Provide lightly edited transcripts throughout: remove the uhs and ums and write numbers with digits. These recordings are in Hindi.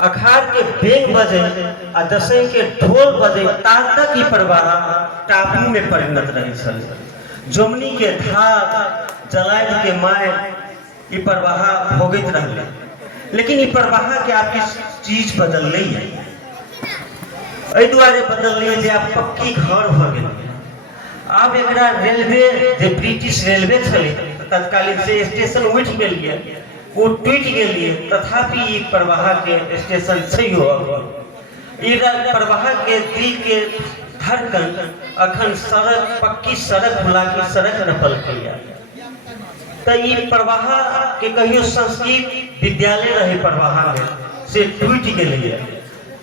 अखाड़ के बेग बजे आ दसई के ढोल बजे ताक की प्रवाह टापू में परिणत रही छल। जमुनी के धार जलाद के माय ई प्रवाह भोगत रहे, लेकिन ई प्रवाह के आपकी चीज बदल रही है। एहि दुआरे बदल रही है जे आप पक्की घर भ गेल। आब एकरा रेलवे जे ब्रिटिश रेलवे छले तत्कालीन से स्टेशन उठ गेल ये, वो टूट गेलिए, तथापि ई प्रवाह के स्टेशन छै हो। ई प्रवाह के दिल के धड़कन अखन सड़क पक्की सड़क भुला के सड़क नपल किया। तो ई प्रवाह के कहियो संस्कृत विद्यालय रहे प्रवाह में से टूट गेलिए।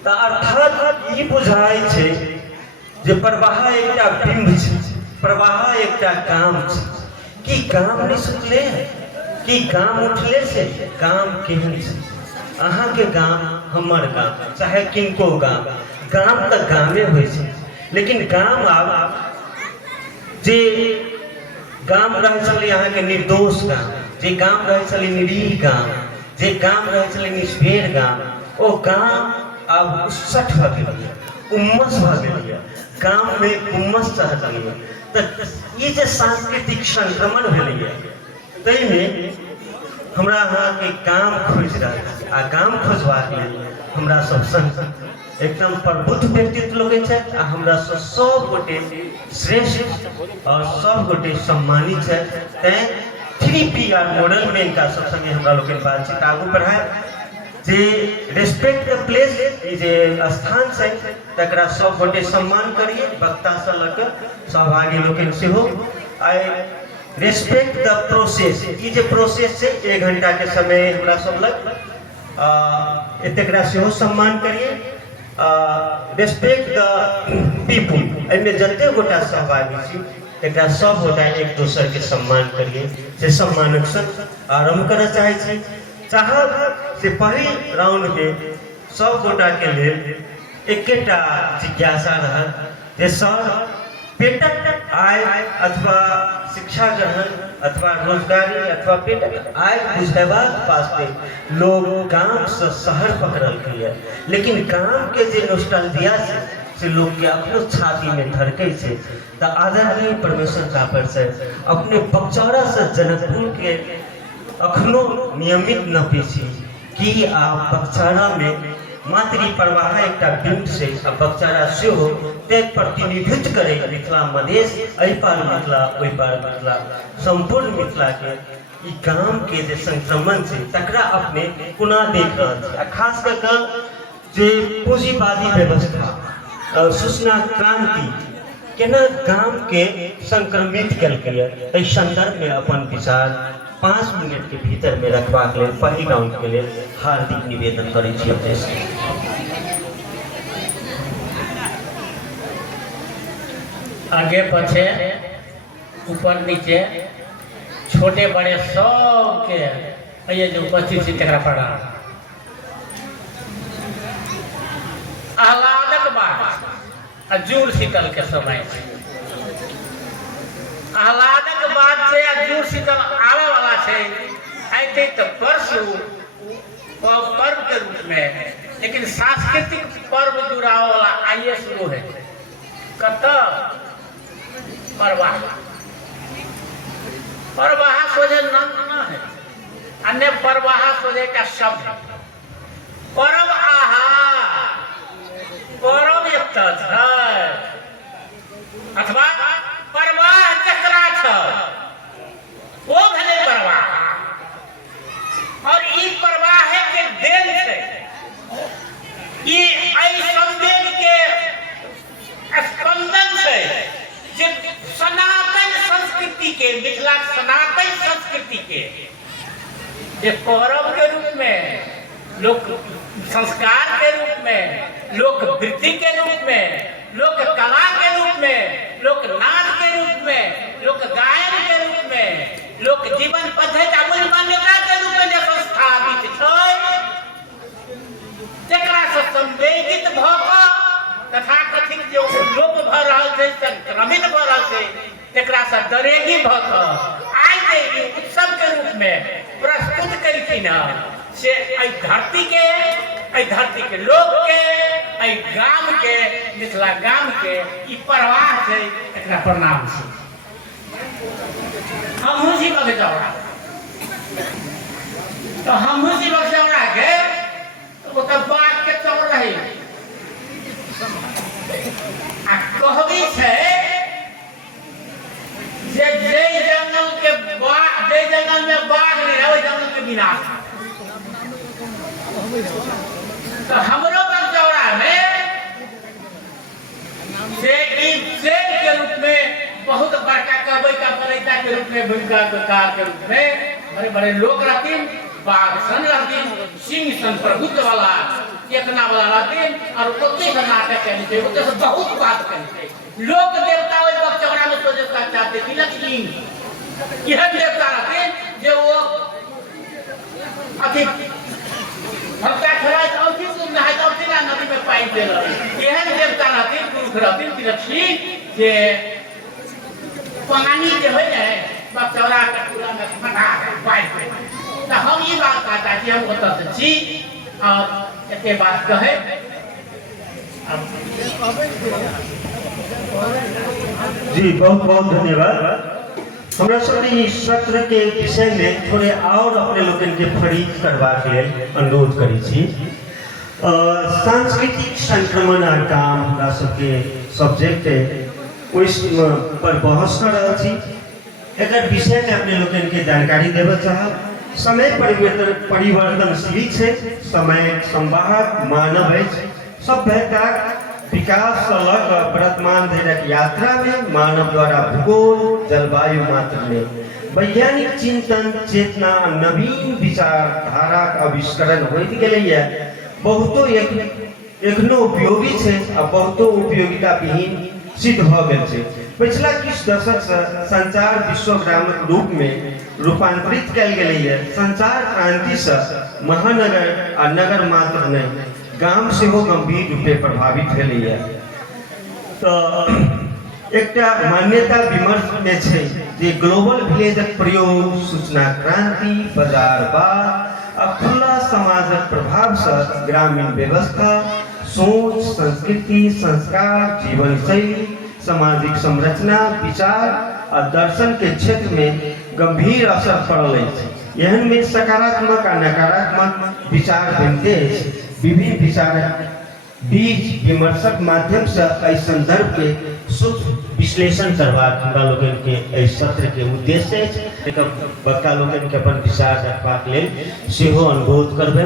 तो अर्थात ई बुझाय छै जे प्रवाह एकटा बिंब छै, प्रवाह एकटा गाम छै। कि गाम नहीं सुनले कि गाम उठले से गाम केहन छै। अहाँ के गाम हमर गाम चाहे किनको गाम, गाम तो गामे होइ छै, लेकिन गाम आब जे गाम रहे छलै अहाँ के निर्दोष गाम, जे गाम रहे छलै निरीह गाम, जे गाम रहे छलै निष्पेर गाम, ओ गाम आब उसठ भ गेलै, उम्मस भ गेलै। गाम में उम्मस चढ़लै। तो ये जे सांस्कृतिक संक्रमण भेलै तई में हमरा अहाँ के गाम खोज रहा आ गाम खोजबाक लेल हमरा सब संग एकदम प्रबुद्ध व्यक्तित्व लोग छै आ हमरा सब गोटे श्रेष्ठ और सब गोटे सम्मानित है। तैं 3PR मॉडल में इनका सब संगे हमरा लोग के बातचीत आगू बढ़ाए जे रेस्पेक्ट द प्लेस जे स्थान छै तकरा सब गोटे सम्मान करिए। वक्ता से लग सहभागी लोग से हो आई रेस्पेक्ट द प्रोसेस। ये जो प्रोसेस है 1 घंटा के समय हमरा सब लग एतकरा से हो सम्मान करिए। रेस्पेक्ट द पीपुल एमे जते गोटा सहभागी छी एकरा सब गोटा एक दोसर के सम्मान करिए। से सम्मानक संग आरंभ करना चाहे छी। चाहब से पहली राउंड में सब गोटा के लिए एकेटा जिज्ञासा रहा जे सर पेटक आय अथवा शिक्षा ग्रहण अथवा रोजगारी अथवा पेटक आय बुझेबा वास्ते लोग गांव से शहर पकड़ल किए, लेकिन गांव के जे नॉस्टैल्जिया से लोग के अपनो छाती में धड़कै छै। तो आदरणीय परमेश्वर कापर से अपने बक्चौरा से जनकपुर के अखनो नियमित न पीछी कि आप बक्चौरा में मातृ प्रवाह एकटा बिंब से बक्चौरा से हो ते प्रतिनिधित्व करे मिथिला मधेश एहि पार मिथिला ओहि पार मिथिला संपूर्ण मिथिला के ई गांव के जे संक्रमण छै तकरा अपने कोना देख रहल छै। खास कर के जे पूंजीवादी व्यवस्था सूचना क्रांति केना गांव के संक्रमित केलकै एहि संदर्भ में अपन विचार 5 मिनट के भीतर में रखबाक लेल पहली राउंड के लिए हार्दिक निवेदन करै छी अपने से। आगे पीछे ऊपर नीचे छोटे बड़े सब के ये जो उपस्थित छी तकरा प्रणाम। आह्लादक बात जूड़ शीतल के समय आह्लादक बात से जूड़ शीतल आवे वाला है। ऐसे तो परसों पर्व के रूप में, लेकिन सांस्कृतिक पर्व जुड़ा वाला आइए शुरू है। कत परवाह परवाह सोझे नंद न है, अन्य परवाह सोझे का शब्द है। परब आहा परब एक है अथवा परवाह जकरा छ वो भले परवाह और ई परवाह के देन से ई आई संवेद के स्पंदन से जे सनातन संस्कृति के मिथिला सनातन संस्कृति के जे परब के रूप में, लोक संस्कार के रूप में, लोक वृत्ति के रूप में, लोक कला के रूप में, लोक नाच के रूप में, लोक गायन के रूप में, लोक जीवन पद्धति आ मूल्य मान्यता के रूप में जे स्थापित छै तकरा से संवेदित भ क तथाकथित जो लोप भ रहल छै, संक्रमित भ रहल छै, तकरा से दरेगी भ क आइ जे उत्सव के रूप में प्रस्तुत करिथिन से एहि धरती के ऐ धरती के लोग के, ऐ गाम के, मिथिला गाम के ई परवाह छै, एकरा प्रणाम छै। हमहू छी बगचौड़ा, तो हमहू छी बगचौड़ा के तो ओकर बात के चौड़ रही आ कहबी छै जे जंगल के बाढ़, जे जंगल में बाढ़ नहीं है, ओई जंगल के विनाश। तो हमरो बगचौड़ा में से शेर के रूप में बहुत बड़का कवि का बलैता के रूप में, भूमिका के रूप में बड़े बड़े लोग रहतीन, बाघ सन रहतीन, सिंह सन प्रभुत्व वाला चेतना वाला रहतीन, और ओते से नाटक कहते, ओते से बहुत बात कहते। लोक देवता ओई बगचौड़ा में तो देवता चाहते थे, लक्ष्मी यह देवता रहतीन जो वो अति भक्ता खड़ा और फिर तुम नहाय और तेरा नदी में पानी दे रहे, यह देवता रहतीन, पुरुष रहतीन, लक्ष्मी जे पानी जो है ना बगचौड़ा का पूरा में फटा पाइप में। तो हम ये बात कहता कि हम होता से छी और एक बात कहे जी, बहुत बहुत धन्यवाद। हमरा सबके इस सत्र के विषय में थोड़े और अपने लोगन के फरीक करबाक लेल अनुरोध करी छी। सांस्कृतिक संक्रमण आ काम हमरा सबके सब्जेक्ट है, उस पर बहस कर रहा छी। एकर विषय में अपने लोगन के जानकारी देवे चाहब। समय परिवर्तनशील है, समय संवाहक मानव है, सभ्यता विकास से लग वर्तमान धरिक यात्रा में मानव द्वारा भूगोल जलवायु मात्र में वैज्ञानिक चिंतन चेतना नवीन विचारधारा आविष्करण होइत गेलैया। बहुतो एखनो उपयोगी है आ बहुतो उपयोगिता विहीन सिद्ध भ गेल छै। पिछला किछ दशक से संचार विश्वग्रामक रूप में रूपांतरित कल गेलैया। संचार क्रांति से महानगर आ नगर मात्र नहीं गाम से वो गंभीर रूपे प्रभावित भेलैया। तो एकटा मान्यता विमर्श में छै जे ग्लोबल विलेजक प्रयोग सूचना क्रांति बाजारवाद आ खुला समाजक प्रभाव से ग्रामीण व्यवस्था सोच संस्कृति संस्कार जीवन शैली सामाजिक संरचना विचार और दर्शन के क्षेत्र में गंभीर असर पड़ल है। एहन में सकारात्मक और नकारात्मक विचार बनते हैं। विभिन्न विचारक बीच विमर्शक माध्यम से एहि संदर्भ के सूक्ष्म विश्लेषण करबाक हमरा लोगन के एहि सत्र के उद्देश्य है। वक्ता लोगन के अपन विचार रखबाक लेल सेहो अनुरोध करबे।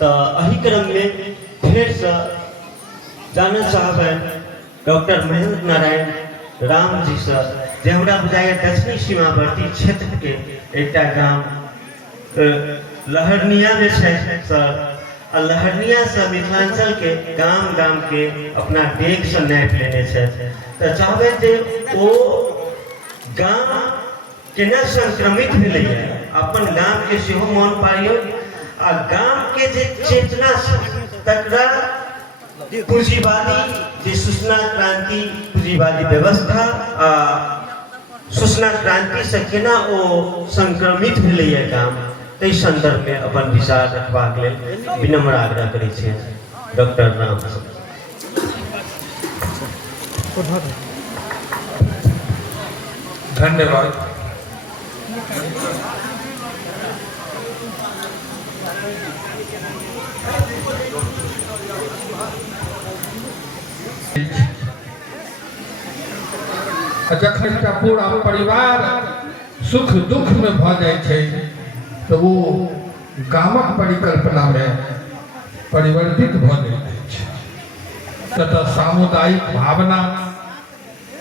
तो एहि क्रम में फिर से जानना चाहबे डॉक्टर महेंद्र नारायण राम जी से, जे हमरा बुझाइए दक्षिणी सीमावर्ती क्षेत्र के एकटा गाम लहरनिया में छै सर, लहरनिया से मिथिलांचल के गाम गाम के अपना डेग से नाप लेने छै। तो चाहबे जे ओ गाम केना संक्रमित भेलै है, अपन गाम के सेहो मान पाइयो आ गाम के जे चेतना तकरा पूंजीवादी जे सूचना क्रांति पूंजीवादी व्यवस्था आ सूचना क्रांति से केना ओ संक्रमित भेलै है गाम, तै संदर्भ में अपन विचार रखबाक लेल विनम्र आग्रह करै छी डॉक्टर राम। धन्यवाद। जखन एकटा पूरा परिवार सुख दुख में भ जाय छै तो वो गामक परिकल्पना में परिवर्तित भ जाइत छै। तथा सामुदायिक भावना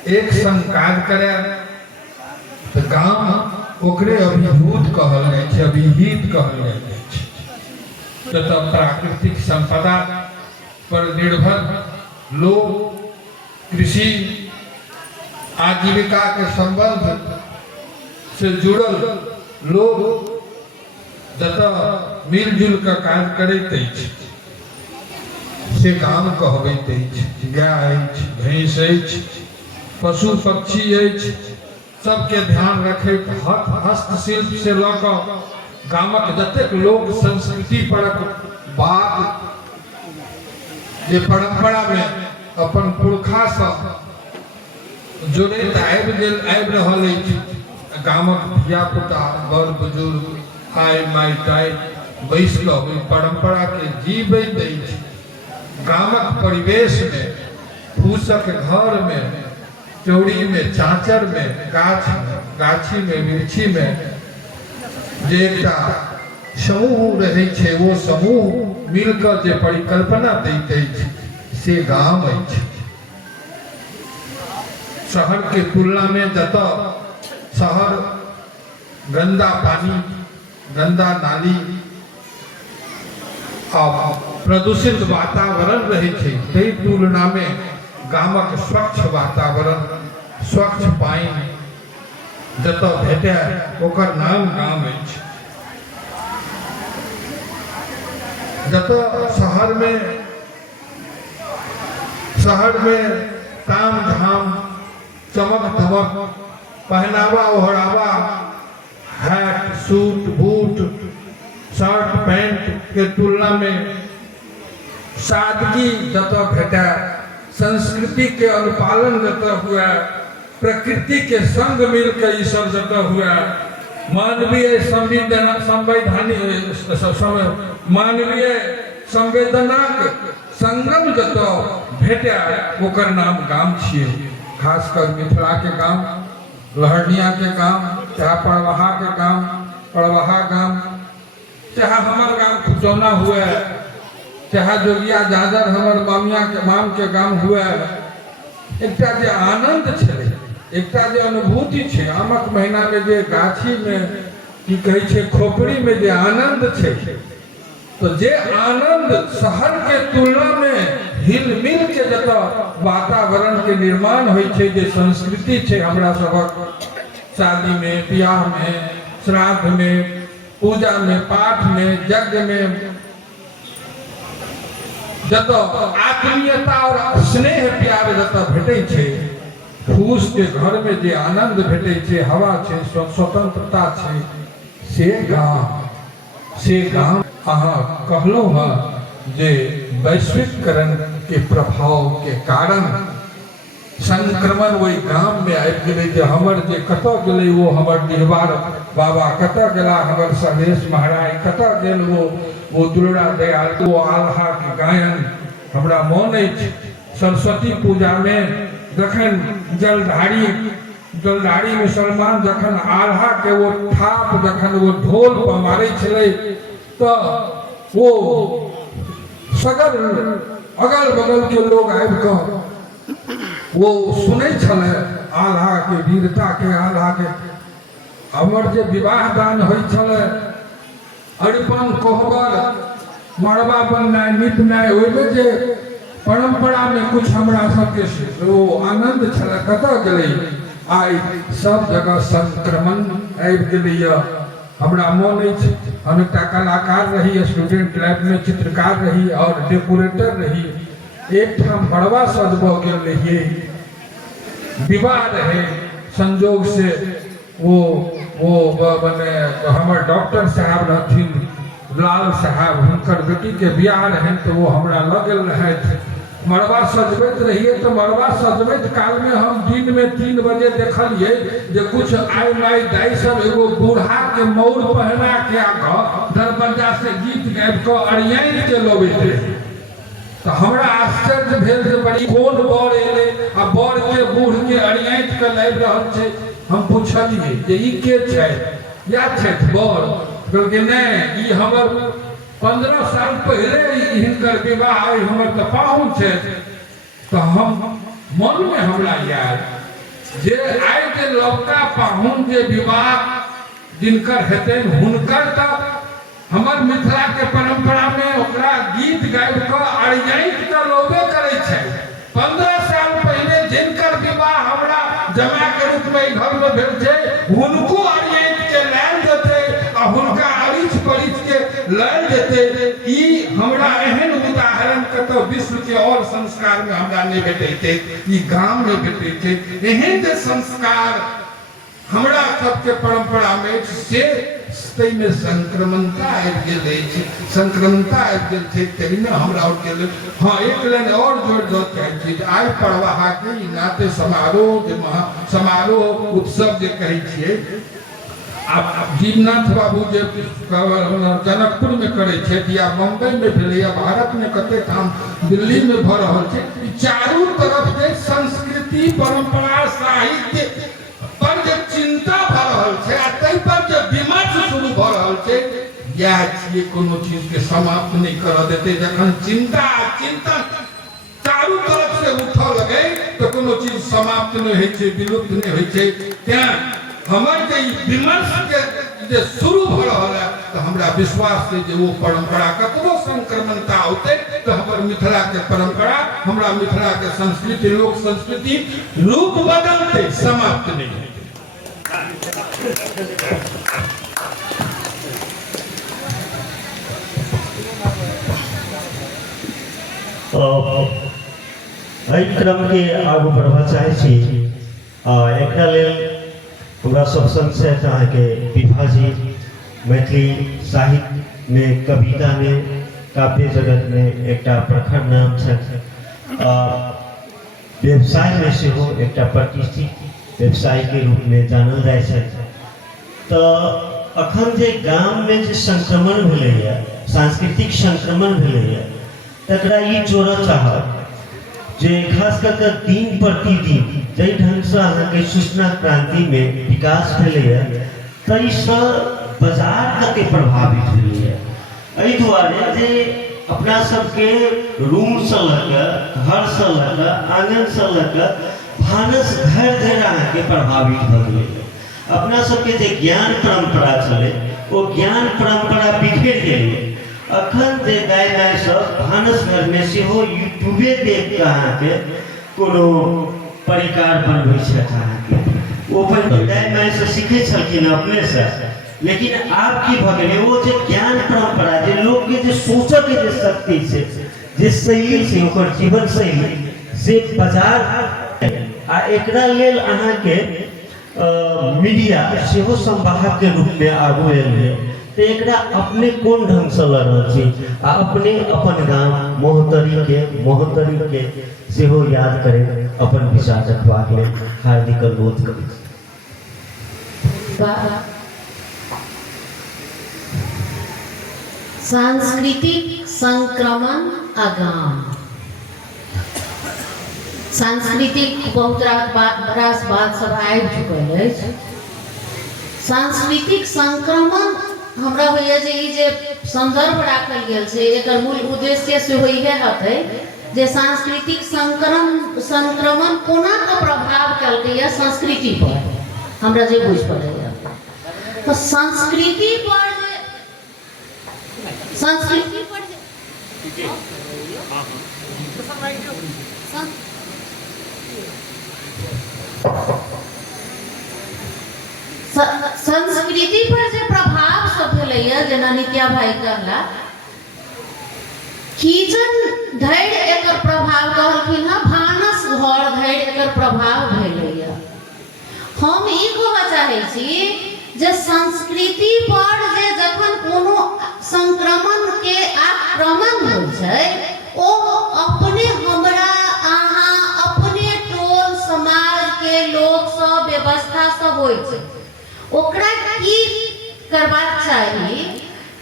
एक संग काज करे तो गाम ओकरे अभिभूत कहल जाय छै, अभिहित कहल जाय छै। तथा प्राकृतिक संपदा पर निर्भर लोग कृषि आजीविका के संबंध से जुड़ल लोग जतऽ मिलजुल कर काज करैत अछि से गाम कहबैत अछि। गाय अछि, भैंस अछि, पशु पक्षी अछि, सबके ध्यान रखैत हस्तशिल्प से लऽ कऽ गामक जतेक लोक संस्कृति परक बात जे परंपरा में अपन पुरखा सब जुड़ैत आबि रहल अछि। गामक धिया पुता बड़ बुजुर्ग आइ माइ टाइ बैस कऽ ओहि परंपरा के जीवैत अछि। गामक परिवेश में, फूसक घर में, चौड़ी में, चाँचर में, गाछी में, वृक्षी में जे एकटा समूह रहै छै, वो समूह मिलकर जे परिकल्पना दैत अछि से गाम अछि। शहर के तुलना में जतऽ शहर गंदा पानी, गंदा नाली आ प्रदूषित वातावरण रहे छै, ताहि तुलना में गामक स्वच्छ वातावरण, स्वच्छ पानि जतऽ भेटै ओकर नाम गाम अछि। जतऽ शहर में ताम झाम, चमक धमक, पहनावा ओढ़ावा, hat suit boot, shirt pant के तुलना में सादगी जतऽ भेटै, संस्कृति के अनुपालन जतऽ हुए, प्रकृति के संग मिलकर ई सब जतऽ हुए, मानवीय संवेदनाक संगम जतऽ भेटै ओकर नाम गाम छियै। खासकर मिथिला के गाम, लहरनिया के गाम, चाहे परवाहा के गाम, परवाहा गाम, चाहे हमर गाम खुचौना हुए, चाहे जोगिया जाजर हमर माम के गाम हुए, एकटा जे आनंद छलै, एकटा जे अनुभूति छै, आमक महीना में जे गाछी में की कहै छै खोपड़ी में जे आनंद छै, तो जे आनंद शहर के तुलना में हिल मिल के जतऽ वातावरण के निर्माण होइ छै, जे संस्कृति छै हमरा सबक शादी में, बियाह में, श्राद्ध में, पूजा में, पाठ में, यज्ञ में, जतऽ आत्मीयता और स्नेह प्यार जतऽ भेटै छै, फूस के घर में जे आनंद भेटै छै, हवा छै, स्वतंत्रता छै, से गाम अहाँ कहलहुँ हँ जे वैश्वीकरण के प्रभाव के कारण संक्रमण वही गाम में आबि गेलै। जे हमर जे कतऽ गेलै वो हमर डिहबार बाबा, कतऽ गेला हमर सलेश महाराज, कतऽ गेल वो दुलरा दयाल, वो आल्हा के गायन हमरा मोन अछि। सरस्वती पूजा में जखन जलधारी मुसलमान जखन आल्हा के वो थाप जखन वो ढोल पर मारै छलै, तो वो सगर अगल बगल के लोग आबि कऽ वो सुनै छलै आल्हा के वीरता के, आल्हा के। हमर जे विवाह दान होइ छलै, अरिपन कोहबर, मड़बा बननाइ, निपनाइ, ओहिमे जे परंपरा में कुछ हमरा सबके वो आनंद छलै, कतऽ गेलै? आइ सब जगह संक्रमण आबि गेलैया। हमरा मोन अछि, हम एकटा कलाकार रही, स्टूडेंट लाइफ में चित्रकार रही और डेकोरेटर रही। एक ठाम बड़वा सजबऽ गेल रहिए, विवाह रहे, संजोग से वो मने हमर डॉक्टर साहब रहथिन, लाल साहब, हुनकर बेटी के बियाह रहनि, तो वो हमरा लऽ गेल रहथि। मड़वा सजबैत रहिए, तो मड़वा सजबैत काल में हम दिन में 3 बजे देखलिए जे कुछ आई माई दाई सब एगो बूढ़ा के मौर पहना के दरबज्जा से गीत गाबि कऽ अरियान के लबैत रहे। तो हमरा आश्चर्य भेल जे बड़ी कोन बर एलै आ बर के बूढ़ के अरियान के लाबि रहल छै। हम पूछलिए जे ई के छै? या छथि बर? कहलकै नहि, ई हमर 15 साल पहले हिनकर विवाह, हमर तऽ पाहुन छै। तो हम मन में हमरा याद जे आइ के लौका पाहुन जे विवाह जिनकर हेतैन, हुनकर तऽ हमर मिथिला के परंपरा में ओकरा गीत गाबि कऽ अरियान के लोबे करै छै। 15 साल पहले जिनकर विवाह हमरा जमा के रूप में घर में भेल छै, हुनको अरियान के लायल जेतै आ हुनका अरिछ परिछ के लायल जेतै। ई हमरा एहन उदाहरण कतौ विश्व के और संस्कार में हमरा नहीं भेटै छै, ई गाम में भेटै छै। एहन जे संस्कार हमरा सबके परंपरा में से ताहिमे संक्रमणता आबि गेल अछि, संक्रमणता आबि गेल छै, ताहिमे हमरा और के हाँ एक लाइन और जोड़ दऽ चाहै छी जे आइ परवाहा के ई नाते समारोह जे समारोह उत्सव जे कहै छियै, आप जीवनाथ बाबू जे जनकपुर में करे छथि या बम्बई में भेलै या भारत में कते ठाम दिल्ली में भऽ रहल छै, ई चारू तरफ जे संस्कृति परंपरा साहित्य पर जे चिंता भऽ रहल छै आ ताहि पर जे विमर्श शुरू भऽ रहल छै, यह छियै कोनो चीज के समाप्त नहीं करऽ देते। जखन चिंता आ चिंतन चारू तरफ से उठऽ लगे तो कोनो चीज समाप्त नहीं होइ छै, विलुप्त नहीं होइ छै। तें हमर जे विमर्श के जे शुरू भ रहल है तो हमरा विश्वास है जे वो परंपरा कतबो संक्रमणता होते तो हमर मिथिला के परंपरा, हमरा मिथिला के संस्कृति, लोक संस्कृति रूप बदलते, समाप्त नहीं होते। एहि क्रम के आगू बढ़बा चाहै छी। एकरा लेल हमरा सब संशय अहाँके विभा जी मैथिली साहित्य में, कविता में, काव्य जगत में एकटा प्रखर नाम छथि। व्यवसाय में सेहो एकटा प्रतिष्ठित व्यवसायी के रूप में जानल जाइ छथि। तो अखन जे गाम में जे संक्रमण भेलैया, सांस्कृतिक संक्रमण भेलैया, तकरा ई जोड़ऽ चाहब जे खास कर के दिन प्रतिदिन जै ढंग से अहाँके सूचना क्रांति में विकास भेलैया, ताहिसँ बाजार कते प्रभावित भेलैया। एहि दुआरे जे अपना सबके रूम से लऽ कऽ, घर से लऽ कऽ, आंगन से लऽ कऽ भानस घर धरि अहाँके प्रभावित भऽ गेलैया। अपना सबके जे ज्ञान परंपरा छलै ओ ज्ञान परंपरा बिखरि गेलै। अखन जे दाय माय सब भानस घर में सेहो यूट्यूबे देख के अहाँके कोनो परिकार बनबै छथि। अहाँके ओ पहिले दाय माय से सीखै छलखिन अपने से, लेकिन आब की भऽ गेलै, ओ जे ज्ञान परंपरा, जे लोक के जे सोचऽ के जे शक्ति छै, जे शैली छै, ओकर जीवन शैली से बाजार आ एकरा लेल अहाँके मीडिया सेहो संवाहक के रूप में आगू आयल है। तो एकरा अपने कोन ढंग से लड़ रहल छी आ अपने अपन गांव मोहतरी के सेहो याद करे, अपन विचार रखबाक लेल हार्दिक अनुरोध करै छी। सांस्कृतिक संक्रमण आ गाम, सांस्कृतिक बहुत रास बात सब आबि चुकल अछि। सांस्कृतिक संक्रमण हमरा होइए जे ई जे संदर्भ राखल गेल छै, एकर मूल उद्देश्य से होइए हतै जे सांस्कृतिक संक्रमण कोना के प्रभाव केलकैया संस्कृति पर, हमरा जे बुझ पड़ैया। तो संस्कृति पर संस्कृति पर जे प्रभाव सब भेलैया, जेना नित्या भाई कहला, किचन धरि एकर प्रभाव कहलखिन हँ, भानस घर धरि एकर प्रभाव भेलैया। हम ई कहऽ चाहै छी जे संस्कृति पर जे जखन कोनो संक्रमण के आक्रमण होइ छै, ओ अपने हमरा अहाँ अपने टोल समाज के लोक सब व्यवस्था सब होइ छै, ओकरा की करबाक चाही।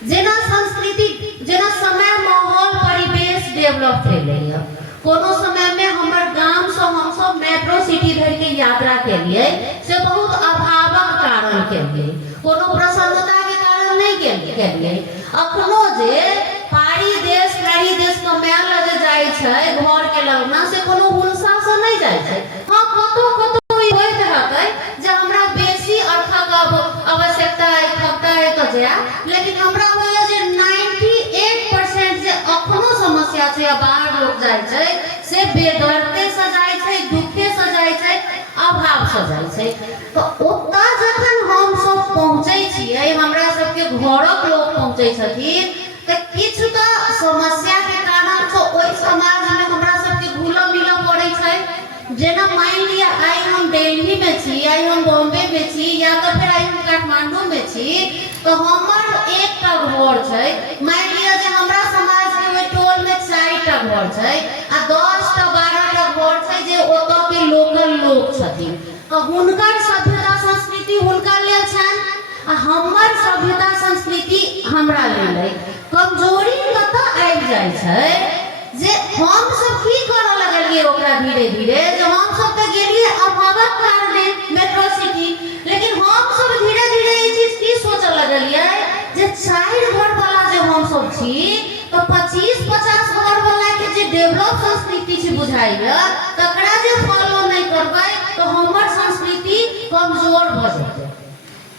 जेना संस्कृति, जेना समय माहौल परिवेश डेवलप भेलैया, कोनो समय में हमर गाम से हम सब मेट्रो सिटी धरि के यात्रा केलिए से बहुत अभावक कारण केलिए, कोनो प्रसन्नता के कारण नहीं केलिए। अखनो जे पारी देश के मेल जे जाइ छै घर के लगना, से कोनो हुलसा से नहीं जाइ छै। हाँ, कतो ई होइत रहतै जे हमरा बेसी अर्थक आवश्यकता है, खपता है तो जाय, लेकिन हमरा होइए जे 98% जे अखनो समस्या छै, बाहर लोग जाइ छै से बेदर्दे से जाइ छै, दुखे से जाइ छै, अभाव से जाइ छै। तो ओतऽ जखन हम सब पहुँचै छियै, हमरा सबके घरक लोग पहुँचै छथिन, तो किछु तो समस्या के कारण से ओइ समाज में हमरा सबके घुलऽ मिलऽ पड़ै छै। जेना मान लिया आइ हम दिल्ली में छी, आइ हम बॉम्बे में छी, या तो फिर आइ हम काठमांडू में छी, तो हमर एकटा घर छै, मान लिअ जे हमरा समाज के ओइ टोल में 4टा घर छै आ 10टा 12टा घर छै जे ओतऽ के लोकल लोक छथिन, तो हुनकर सभ्यता संस्कृति हुनका लेल छनि आ हमर सभ्यता संस्कृति हमरा लेल अइ। कमजोरी कतऽ आबि जाइ छै जे हम सब की करऽ लगलिए ओकरा धीरे धीरे, जे हम सब तऽ गेलिए अभावक कारणे मेट्रो सिटी, लेकिन हम सब धीरे धीरे ई चीज की सोचऽ लगलिए जे 4 घर वाला जे हम सब छी तो 25-50 घर वाला के जे डेवलप संस्कृति छै बुझाइया तकरा जे फॉलो नहीं करबै तो हमर संस्कृति कमजोर भ जेतै।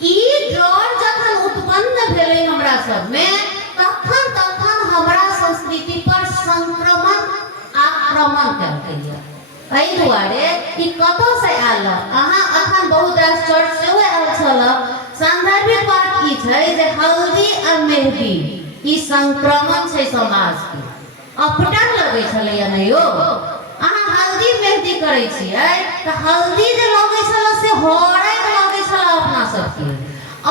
ई डर जखन उत्पन्न भेलै हमरा सब में तखन हमरा संस्कृति पर संक्रमण आक्रमण केलकैया। एहि दुआरे ई कतऽ से आयल, अहाँ अखन बहुत रास चर्च सेहो आयल छल, सांदर्भिक बात ई छै जे हल्दी आ मेहंदी ई संक्रमण छै समाज के। अपटन लगै छलैया ने यौ, अहाँ हल्दी मेहंदी करै छियै तऽ हल्दी जे लगै छल से हरैत लगै छल अपना सबके,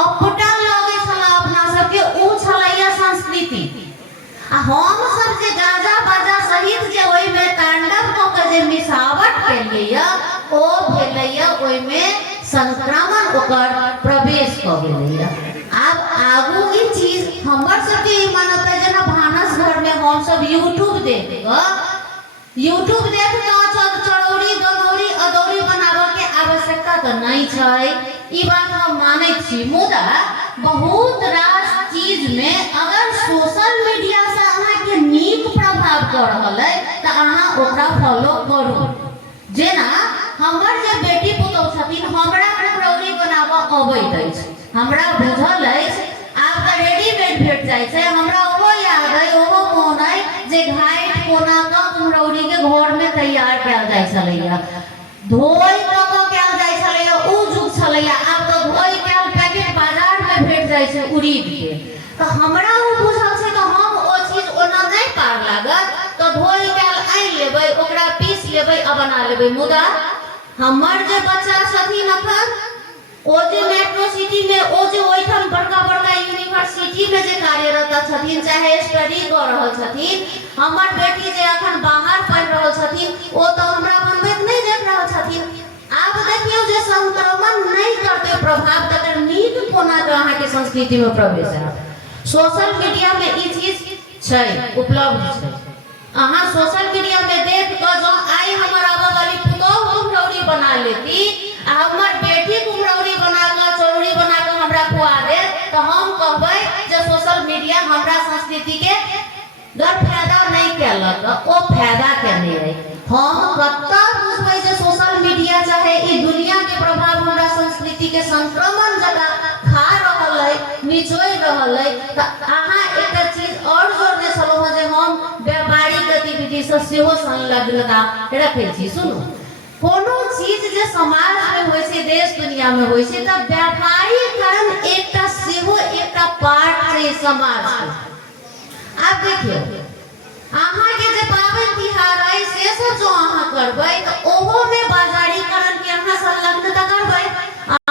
अपटन लगै छल अपना सबके, ऊ छलैया संस्कृति। आ हम सब जे गाजा बाजा सहित जे ओइ में तांडव क के जे मिसावट केलियै ओ भेलैया ओइ में संक्रमण ओकर प्रवेश क गेलैया। आब आगू ई चीज हमर सबके ई मानत है जेना भानस घर में हम सब यूट्यूब देख के चरौरी दनौरी अदौरी बनाबऽ के आवश्यकता तऽ नहीं छै, ई बात हम मानै छी, मुदा बहुत रास चीज में अगर सोशल मीडिया से अहाँ के नीक प्रभाव कर रहल है तो अहाँ ओकरा फॉलो करू। जेना हमर जे बेटी पुतौह छथिन हमरा कुम्हरौरी बनाबऽ अबैत अछि, हमरा बुझल अछि, आब तऽ रेडीमेड भेट जाइ छै, हमरा ओहो याद है ओहो मोन है जे घाटि कोना कऽ कुम्हरौरी के घर में तैयार कयल जाइ छलैया, धोइ कऽ कयल जाइ छलैया, ऊ जुग छलैया। आब तऽ धोइ कयल पैकेट बाजार में भेट जाइ छै उड़ीद के, तो हमरा ऊ बुझल छै तो हम ओ चीज ओना नहीं पार लागत तो धोइ कयल आनि लेबै, ओकरा पीस लेबै आ बना लेबै। मुदा हमर जे बच्चा छथिन अखन ओ जे मेट्रो सिटी में ओ जे ओइठन बड़का बड़का यूनिवर्सिटी में जे कार्यरत छथिन चाहे स्टडी कर रहल छथिन, हमर बेटी जे अखन बाहर पढ़ि रहल छथिन ओ तो हमरा बनबैत नहीं देख रहल छथिन। आब देखियौ जे संक्रमण नहीं करते प्रभाव तकर नीक कोना के अहाँ के संस्कृति में प्रवेश है। सोशल मीडिया में ई चीज छै, उपलब्ध छै, अहाँ सोशल मीडिया में देख के जो आई हमर आबऽ वाली पुतौह कुम्हरौरी बना लेती आ हमर बेटी कुम्हरौरी बना के चरौरी बना के हमरा खुआ दे तो हम कहबै जे सोशल मीडिया हमरा संस्कृति के गर फायदा नहीं केलक, ओ फायदा केने है। हम कत्ता बुझबै जे सोशल मीडिया चाहे ई दुनिया के प्रभाव हमरा संस्कृति के संक्रमण जका खा रहल है, निचोइ रहल है, तो अहाँ एकटा चीज और जोड़ने छलहुँ जे हम व्यापारिक गतिविधि से सेहो संलग्नता रखै छी। सुनू, कोनो चीज जे समाज में होइ छै, देश दुनिया में होइ छै, तऽ व्यापारीकरण एकटा सेहो एकटा पार्ट छै समाज के। आब देखियौ अहाँ के जे पाबनि तिहार है से सब जो अहाँ करबै तो ओहो में बाजारीकरण के अहाँ संलग्नता